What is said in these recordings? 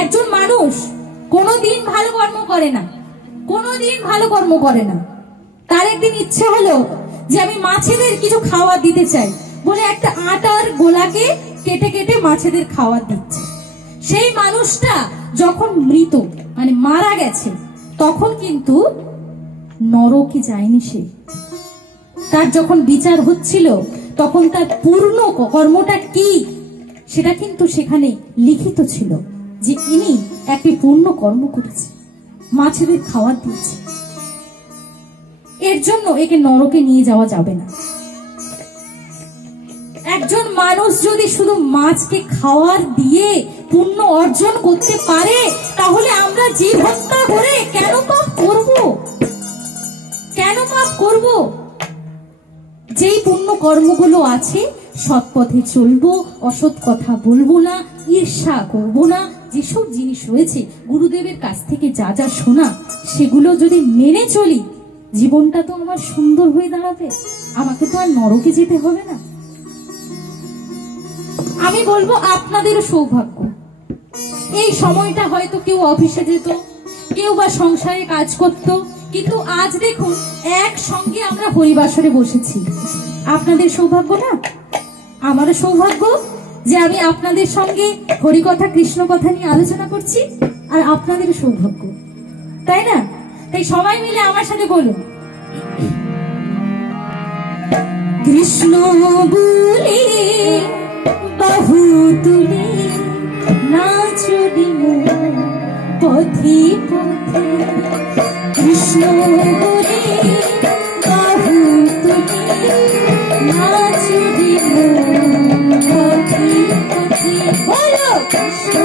একজন মানুষ কোনোদিন ভালো কর্ম করে না, কোনোদিন ভালো কর্ম করে না। তার একদিন ইচ্ছে হলো যে আমি মাছেদের কিছু খাবার দিতে চাই বলে একটা আটার গোলাকে কেটে কেটে মাছেদের খাবার দিচ্ছে। সেই মানুষটা যখন মৃত মানে মারা গেছে তখন কিন্তু নরকে যায়নি সে। তার যখন বিচার হচ্ছিল তখন তার পূর্ণ কর্মটা কি সেটা কিন্তু সেখানে লিখিত ছিল যে ইনি একটি পূর্ণ কর্ম করেছে, মাছেদের খাবার দিয়েছে। এর জন্য একে নরকে নিয়ে যাওয়া যাবে না। একজন মানুষ যদি শুধু মাছকে খাওয়ার দিয়ে পুণ্য অর্জন করতে পারে তাহলে আমরা জীব হত্যা করে কেন পাপ করব? কেন পাপ করব? যেই পুণ্য কর্মগুলো আছে সৎ পথে চলবো, অসৎ কথা বলবো না, ঈর্ষা করব না, যেসব জিনিস রয়েছে গুরুদেবের কাছ থেকে যা যা শোনা সেগুলো যদি মেনে চলি জীবনটা তো আমার সুন্দর হয়ে দাঁড়াবে, আমাকে তো আর নরকে যেতে হবে না। আমি বলবো আপনাদেরও সৌভাগ্য। এই সময়টা হয়তো কেউ অফিসে যেত, কেউ বা সংসারে কাজ করত, কিন্তু আজ দেখুন একসঙ্গে আমরা হরিবাসরে বসেছি। আপনাদের সৌভাগ্য না? আমারও সৌভাগ্য যে আমি আপনাদের সঙ্গে হরিকথা কৃষ্ণ কথা নিয়ে আলোচনা করছি, আর আপনাদের সৌভাগ্য, তাই না? তাই সবাই মিলে আমার সাথে বলুন, কৃষ্ণ বলে বাহু তুলে নাচবি পথে পথে, কৃষ্ণ বলে বাহু তুলে নাচবি পথে পথে, বলো কৃষ্ণ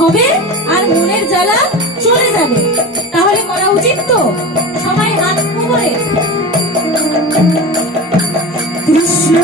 হবে আর মনের জ্বালা চলে যাবে। তাহলে করা উচিত তো সবাই হাত করে কৃষ্ণ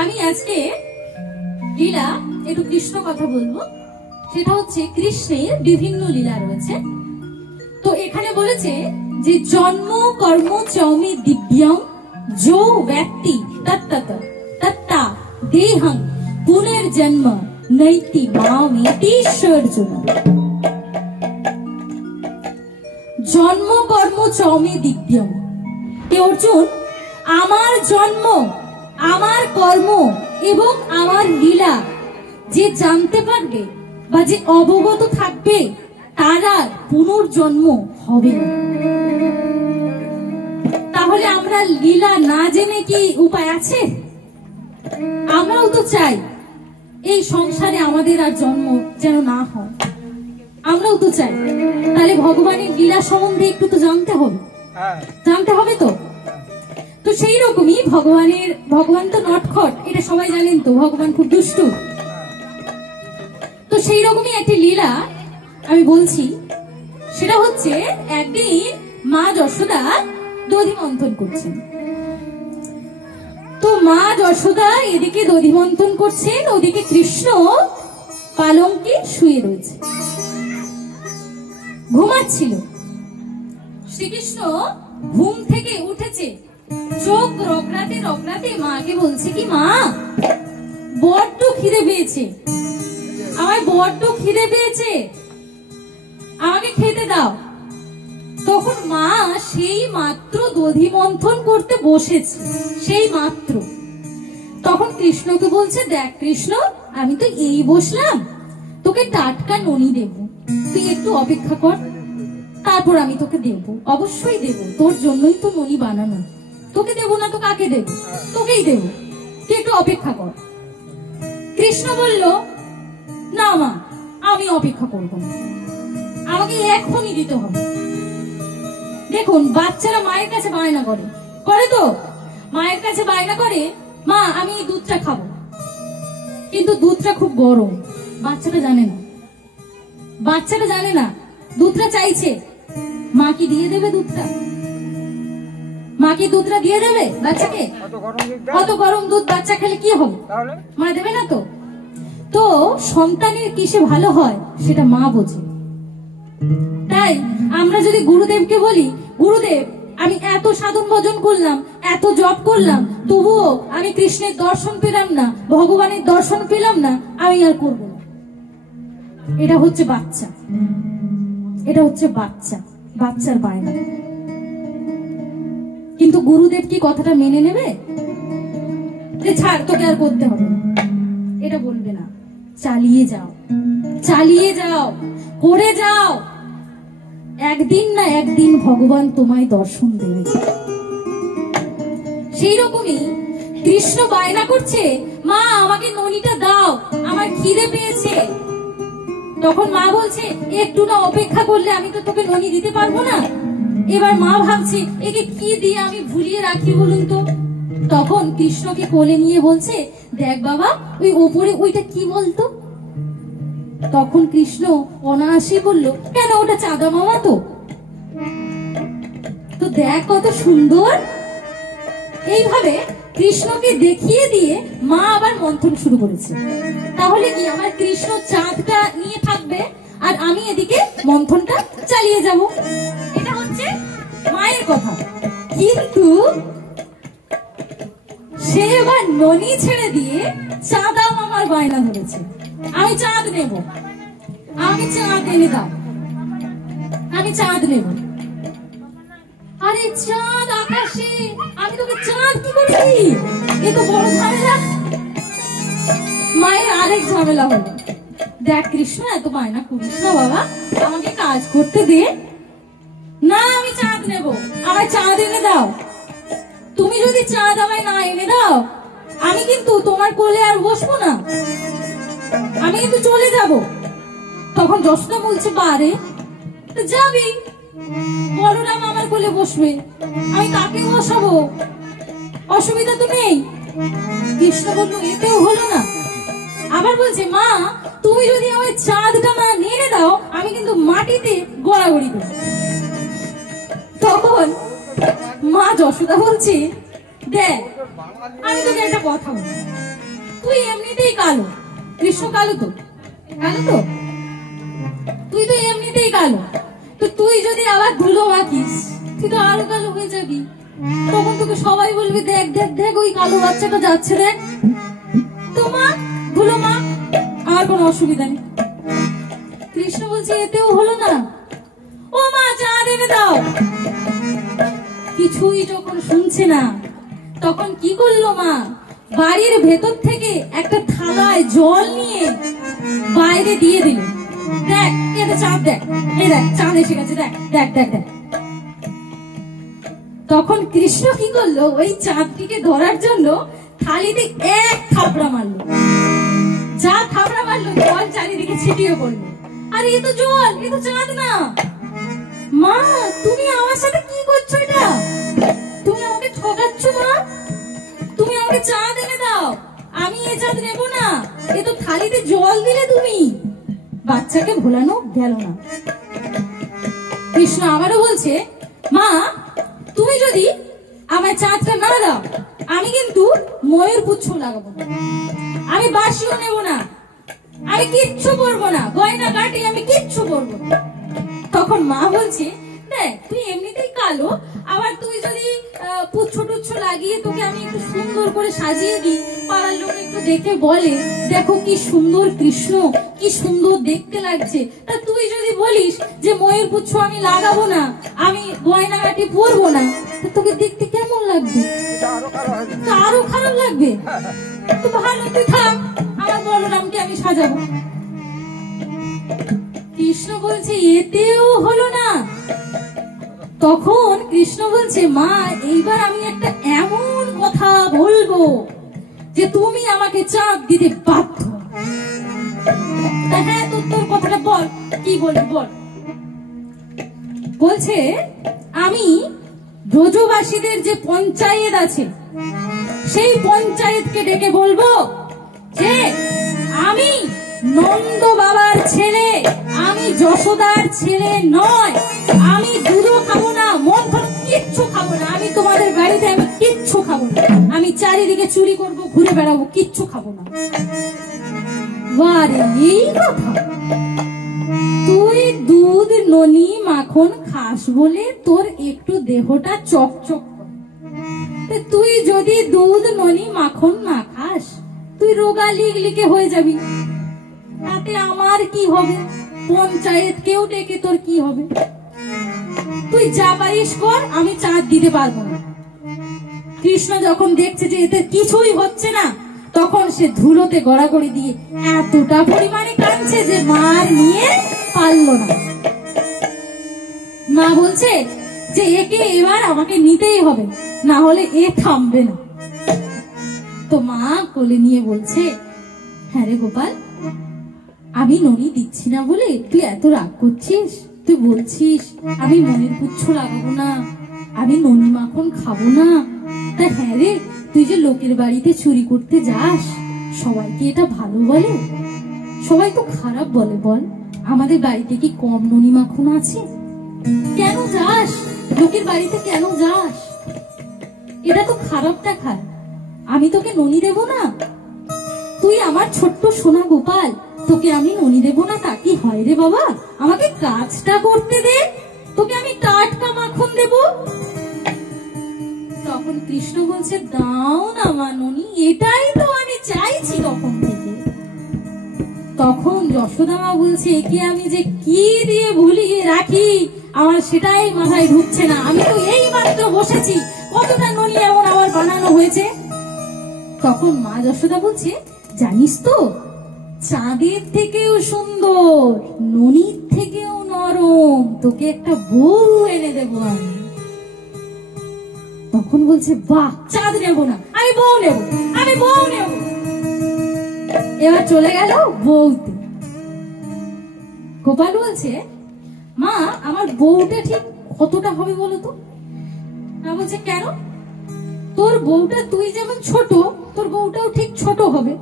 আমি আজকে লীলা একটু কৃষ্ণ কথা বলবো। সেটা হচ্ছে কৃষ্ণের বিভিন্ন লীলা রয়েছে। তো এখানে বলেছে যে জন্ম কর্ম চৌমি দিব্যং जो व्यक्ति तत्ता देहं पुनर्जन्म नैति मामेति अर्जुन। জন্ম কর্ম চমে দিব্যম। অর্জুন, আমার জন্ম, আমার কর্ম এবং আমার লীলা যে জানতে পারবে বা যে অবগত থাকবে তার আর পুনর্জন্ম হবে না। তাহলে আমরা লীলা না জেনে কি উপায় আছে? আমরাও তো চাই এই সংসারে আমাদের আর জন্ম যেন না হয়, আমরাও তো চাই। তাহলে ভগবানের লীলা সম্বন্ধে একটু তো জানতে হবে, জানতে হবে তো। তো সেই রকমই ভগবান তো নটখট, এটা সবাই জানেন তো, ভগবান খুব দুষ্টু। তো সেই রকমই একটি লীলা আমি বলছি, সেটা হচ্ছে একদিন মা যশোদা দধি মন্থন করছেন। তো মা যশোদা এদিকে দধি মন্থন করছেন, ওদিকে কৃষ্ণ পালঙ্কে শুয়ে রয়েছে, ঘুমাচ্ছিল। শ্রীকৃষ্ণ ঘুম থেকে উঠেছে, চোখ রগড়াতে রগড়াতে মাকে বলছে কি, মা বড্ড খিদে পেয়েছে, আমার বড্ড খিদে পেয়েছে, আমাকে খেতে দাও। তখন মা সেই মাত্র দধি মন্থন করতে বসেছে, সেই মাত্র। তখন কৃষ্ণকে বলছে, দেখ কৃষ্ণ, আমি তো এই বসলাম, তোকে টাটকা ননি দেব, তুই একটু অপেক্ষা কর, তারপর আমি তোকে দেব, অবশ্যই দেব, তোর জন্যই তো ননি বানানো, তোকে দেব না তো কাকে দেব? তোকেই দেব, তুই একটু অপেক্ষা কর। কৃষ্ণ বলল, না মা, আমি অপেক্ষা করব না, আমাকে এখনই দিতে হবে। দেখুন, বাচ্চারা মায়ের কাছে বায়না করে, করে তো, মায়ের কাছে বায়না করে, মা আমি এই দুধটা খাবো, কিন্তু দুধটা খুব গরম। বাচ্চাটা জানে না, বাচ্চাটা জানে না দুধটা চাইছে, মা কি দিয়ে দেবে দুধটা? মা কি দুধটা দিয়ে দেবে বাচ্চাকে? অত গরম দুধ বাচ্চা খেলে কি হবে? মা দেবে না তো। তো সন্তানের কিসে ভালো হয় সেটা মা বোঝে। তাই আমরা যদি গুরুদেবকে বলি, গুরুদেব আমি এত সাধন ভজন করলাম, এত জপ করলাম, তবুও আমি কৃষ্ণের দর্শন পেলাম না, ভগবানের দর্শন পেলাম না, আমি আর করব না। এটা হচ্ছে বাচ্চা, এটা হচ্ছে বাচ্চা, বাচ্চার বায়না। কিন্তু গুরুদেব কি কথাটা মেনে নেবে? যে ছাড়, তোকে আর করতে হবে না, এটা বলবে না। চালিয়ে যাও, চালিয়ে যাও, করে যাও, একদিন না একদিন ভগবান তোমায় দর্শন দেবে। সেই রকমই কৃষ্ণ বায়না করছে, মা আমাকে ননিটা দাও, আমার খিদে পেয়েছে। তখন মা বলছে, একটু না অপেক্ষা করলে আমি তো তোকে ননি দিতে পারবো না। এবার মা ভাবছে, একে কি দিয়ে আমি ভুলিয়ে রাখি বলুন তো। তখন কৃষ্ণকে কোলে নিয়ে বলছে, দেখ বাবা, ওই ওপরে ওইটা কি বলতো? তখন কৃষ্ণ অনায়াসে বলল, কেন, ওটা চাঁদা মামা তো। তো দেখ কত সুন্দর। এইভাবে কৃষ্ণকে দেখিয়ে দিয়ে মা আবার মন্থন শুরু করেছে। তাহলে কি আমার কৃষ্ণ চাঁদটা নিয়ে থাকবে আর আমি এদিকে মন্থনটা চালিয়ে যাব। এটা হচ্ছে মায়ের কথা। কিন্তু সে এবার ননি ছেড়ে দিয়ে চাঁদা মামার বায়না ধরেছে, আমি চাঁদ নেব, আমি চাঁদ এনে দাও, আমি চাঁদ নেব। আরে চাঁদ আকাশে, আমি তোকে চাঁদ কি করছি? এ তো বড় ঝামেলা। মায়ের আরেক ঝামেলা হলো, দেখ কৃষ্ণ এত বায়না করিস না বাবা, আমাকে কাজ করতে দে না, আমি চাঁদ নেব, আমায় চাঁদ এনে দাও। তুমি যদি চাঁদ আমায় না এনে দাও, আমি কিন্তু তোমার কোলে আর বসবো না, আমি কিন্তু চলে যাব। তখন যশোদা বলছে, বারে যাবি, বলরাম আমার কোলে বসবে, আমি কাকে বসাবো, অসুবিধা তো নেই। কৃষ্ণ বলল, এতেও হলো না। আবার বলছে, মা তুমি যদি আমার চাঁদটা না এনে দাও, আমি কিন্তু মাটিতে গড়াগড়ি দেব। তখন মা যশোদা বলছে, দেখ আমি তোকে একটা কথা বলি, তুই এমনিতেই কালো, কৃষ্ণ কালো তো, কালো তো, তুই তো এমনিতেই কালো, তো তুই যদি আবার ধুলো মাখিস তুই তো আরো কালো হয়ে যাবি। তখন তোকে সবাই বলবি দেখ দেখ দেখ ওই কালো বাচ্চাটা যাচ্ছে, দেখ তো মা ধুলো মা, আর কোনো অসুবিধা নেই। কৃষ্ণ বলছে এতেও হলো না, ও মা চাঁদ এনে দাও। কিছুই যখন শুনছে না তখন কি করলো মা, বাড়ির ভেতর থেকে একটা থালায় জল নিয়ে বাইরে দিয়ে দিল। দেখ এটা চাঁদ, দেখ এই দেখ চাঁদ এসে গেছে, দেখ দেখ দেখ দেখ। তখন কৃষ্ণ কি করলো, ওই চাঁদটিকে ধরার জন্য থালিতে এক থাপড়া মারলো। যা থাপড়া মারলো জল চারিদিকে ছিটিয়ে পড়লো। আরে এ তো জল, এ তো চাঁদ না। মা তুমি আমার সাথে কি করছো, এটা তুমি আমাকে ঠকাচ্ছ মা, তুমি আমাকে চাঁদ এনে দাও, আমি এ চাঁদ নেবো না, এ তো থালিতে জল দিলে তুমি। বাচ্চাকে ভোলানো গেল না। কৃষ্ণ আবারও বলছে মা তুমি যদি আমার চাঁদটা না দাও আমি কিন্তু ময়ূর পুচ্ছ লাগাবো না, আমি বাসিও নেব না, আমি কিচ্ছু করবো না, গয়না কাটি আমি কিচ্ছু করবো না। তখন মা বলছে দেখ তুই এমনিতেই কালো, আবার তুই যদি পুচ্ছ টুচ্ছ লাগিয়ে তোকে আমি একটু সুন্দর করে সাজিয়ে দিই, পাড়ার লোক একটু দেখে বলে দেখো কি সুন্দর কৃষ্ণ, কি সুন্দর দেখতে লাগছে, তা তুই যদি বলিস যে ময়ূর পুচ্ছ আমি লাগাবো না, আমি গয়নাগাটি পরবো না, তোকে দেখতে কেমন লাগবে? আরো খারাপ লাগবে। তো ভালো তুই থাক, আমার বলরামকে আমি সাজাবো। কৃষ্ণ বলছে এতেও হলো না। তখন কৃষ্ণ বলছে মা এইবার আমি একটা এমন কথা বলবো যে তুমি আমাকে চাঁদ দিতে বাধ্য। হ্যাঁ তোর কথাটা বল, কি বলবি বল। বলছে আমি ব্রজবাসীদের যে পঞ্চায়েত আছে সেই পঞ্চায়েতকে ডেকে বলবো যে আমি নন্দ বাবার ছেলে, আমি যশোদার ছেলে নয়, আমি দুধও খাবো না, মন্থন কিচ্ছু খাবো না, আমি তোমাদের বাড়িতে আমি কিচ্ছু খাবো না, আমি চারিদিকে চুরি করবো, ঘুরে বেড়াবো, কিচ্ছু খাবো না। বারে এই কথা, তুই দুধ ননি মাখন খাস বলে তোর একটু দেহটা চকচক করে, তুই যদি দুধ ননি মাখন না খাস তুই রোগা লিগলিকে হয়ে যাবি, তাতে আমার কি হবে, পঞ্চায়েত কেউ ডেকে তোর কি হবে, তুই যা পারিস কর, আমি চাঁদ দিতে পারবো না। কৃষ্ণ যখন দেখছে যে এতে কিছুই হচ্ছে না তখন সে ধুলোতে গড়াগড়ি দিয়ে এতটা পরিমাণে কাঁদছে যে মার নিয়ে পারলো না। মা বলছে যে একে এবার আমাকে নিতেই হবে, না হলে এ থামবে না। তো মা কোলে নিয়ে বলছে হ্যাঁ রে গোপাল, আমি ননি দিচ্ছি না বলে তুই এত রাগ করছিস, তুই বলছিস আমি মনের পুচ্ছ লাগাবো না, আমি ননি মাখন খাবো না, তা হ্যাঁ রে তুই যে লোকের বাড়িতে চুরি করতে যাস সবাইকে এটা ভালো বলে? সবাই তো খারাপ বলে, বল আমাদের বাড়িতে কি কম ননি মাখন আছে? কেন যাস লোকের বাড়িতে, কেন যাস? এটা তো খারাপ দেখায়, আমি তোকে ননি দেব না? তুই আমার ছোট্ট সোনা গোপাল, তোকে আমি ননি দেব না তা কি হয় রে বাবা? আমাকে কাজটা করতে দে, তোকে আমি টাটকা মাখন দেব। তখন কৃষ্ণ বলছে দাও না মা ননি, এটাই তো আমি চাইছি তখন থেকে। তখন যশোদা মা বলছে একে আমি যে কি দিয়ে ভুলিয়ে রাখি আমার সেটাই মাথায় ঢুকছে না, আমি তো এই মাত্র বসেছি, কতটা ননি এমন আমার বানানো হয়েছে। তখন মা যশোদা বলছে জানিস তো চাঁদের থেকেও সুন্দর, ননির থেকেও নরম তোকে একটা বউ এনে দেবো আমি। তখন বলছে বাহ, চাঁদ নেব না, আমি বউ নেব, আমি বউ নেব। এবার চলে গেল বউতে। গোপাল বলছে মা আমার বউটা ঠিক কতটা হবে বলো তো? মা বলছে কেন? তোর বউটা তুই যেমন ছোট তোর বউটাও ঠিক ছোট হবে।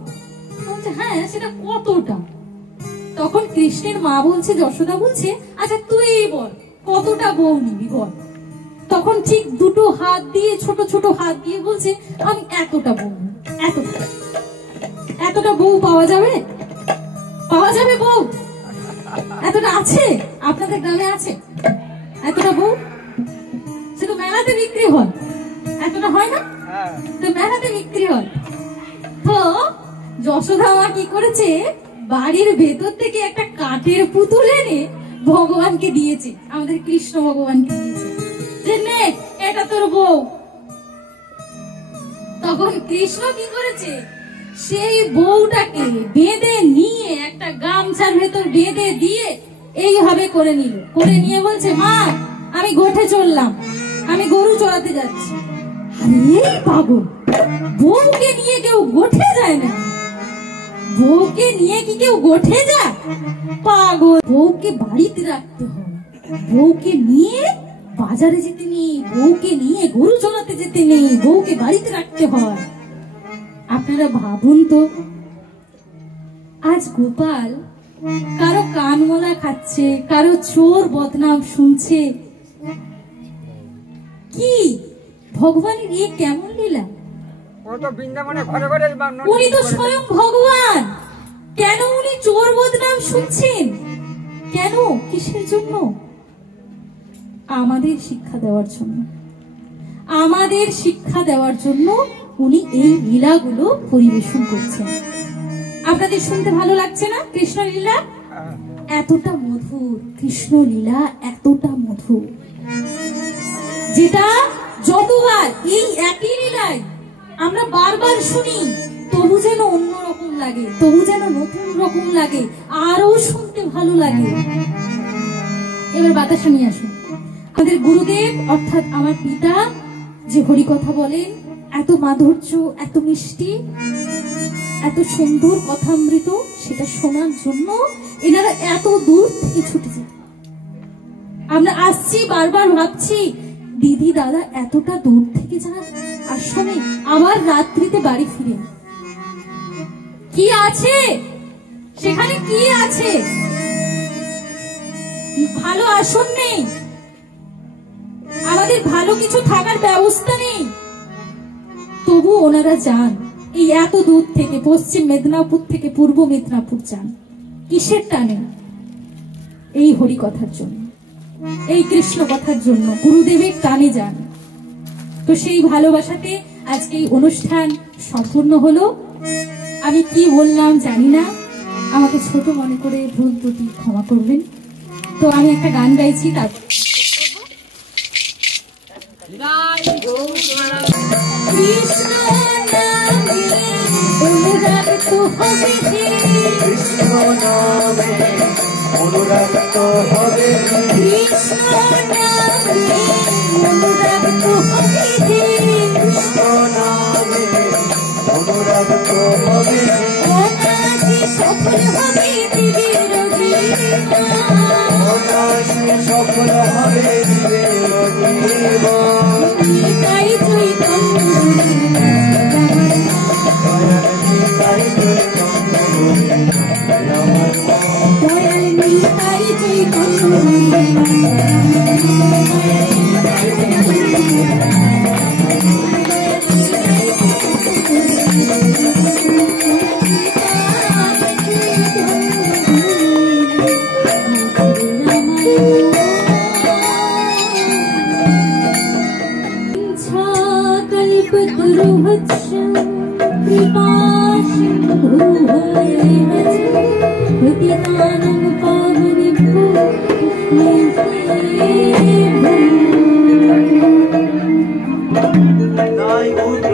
বলছে হ্যাঁ সেটা কতটা? তখন কৃষ্ণের মা বলছে, যশোদা বলছে আচ্ছা তুই বল কতটা বউ নিবি বল। তখন ঠিক দুটো হাত দিয়ে ছোট ছোট হাত দিয়ে বলছে আমি এতটা বউ, এতটা। এতটা বউ পাওয়া যাবে? পাওয়া যাবে বউ? এতটা আছে আপনাদের গ্রামে? আছে এতটা বউ? শুধু মেলাতে বিক্রি হয়, এতটা হয় না? তো মেলাতে বিক্রি হয়। তো যশোদা মা কি করেছে, বাড়ির ভেতর থেকে একটা কাঠের পুতুল এনে ভগবানকে দিয়েছে, আমাদের কৃষ্ণ ভগবানকে দিয়েছে, যে নে এটা তোর বউ। তখন কৃষ্ণ কি করেছে, সেই বউটাকে বেঁধে নিয়ে একটা গামছার ভেতর বেঁধে দিয়ে এইভাবে করে নিল, করে নিয়ে বলছে, মা আমি গোঠে চললাম, আমি গরু চড়াতে যাচ্ছি। আরে পাগল, বউকে নিয়ে কেউ গোঠে যায় না? বউকে নিয়ে কি কেউ গোঠে যায়? পাগল, বউকে বাড়িতে রাখতে হয়, বউকে নিয়ে বাজারে যেতে নেই, বউকে নিয়ে গরু চড়াতে যেতে নেই, বউকে বাড়িতে রাখতে হয়। আপনারা ভাবুন তো, আজ গোপাল কারো কানমলা খাচ্ছে, কারো চোর বদনাম শুনছে, কি ভগবানের এ কেমন লীলা? উনি তো স্বয়ং ভগবান, কেন উনি চোর বদনাম শুনছেন? কেন, কিসের জন্য? আমাদের শিক্ষা দেওয়ার জন্য, আমাদের শিক্ষা দেওয়ার জন্য উনি এই লীলাগুলো পরিবেশন করছেন। আপনাদের শুনতে ভালো লাগছে না কৃষ্ণ লীলা? এতটা মধুর, কৃষ্ণ লীলা এতটা মধুর, যেটা যতবার এই একই লীলায় আমরা বারবার শুনি, তবু যেন অন্যরকম লাগে, তবু যেন নতুন রকম লাগে, আরো শুনতে ভালো লাগে। এবার বাতাসা নিয়ে আসুন। আমাদের গুরুদেব অর্থাৎ আমার পিতা যে হরি কথা বলেন, এত মাধুর্য, এত মিষ্টি, এত সুন্দর কথামৃত, সেটা শোনার জন্য এনারা এত দূর থেকে ছুটেছে। আমরা আসছি, বারবার ভাবছি দিদি দাদা এতটা দূর থেকে যান আর শোনে, আবার রাত্রিতে বাড়ি ফিরে কি আছে সেখানে? কি আছে? ভালো আসন নেই, আমাদের ভালো কিছু থাকার ব্যবস্থা নেই, তবু ওনারা যান এই এত দূর থেকে, পশ্চিম মেদিনীপুর থেকে পূর্ব মেদিনীপুর যান। কিসের টানে? এই হরি কথার জন্য, এই কৃষ্ণ কথার জন্য গুরুদেবের টানে যান। তো সেই ভালোবাসাতে আজকে এই অনুষ্ঠান সম্পূর্ণ হলো। আমি কি বললাম জানি না, আমাকে ছোট মনে করে ভুল ত্রুটি ক্ষমা করবেন। তো আমি একটা গান গাইছি, তার কৃষ্ণ নামে অনুরাগ তো হবে, কৃষ্ণ নামে অনুরাগ তো হবে, কৃষ্ণ নামে অনুরাগ তো হবে, কৃষ্ণ নামে অনুরাগ তো হবে, অনাসি সফল হবে দিবের জীবন, অনাসি সফল হবে দিবের জীবন, নিতাই চৈতন্য দয়াল নিতাই চৈতন্য, Nai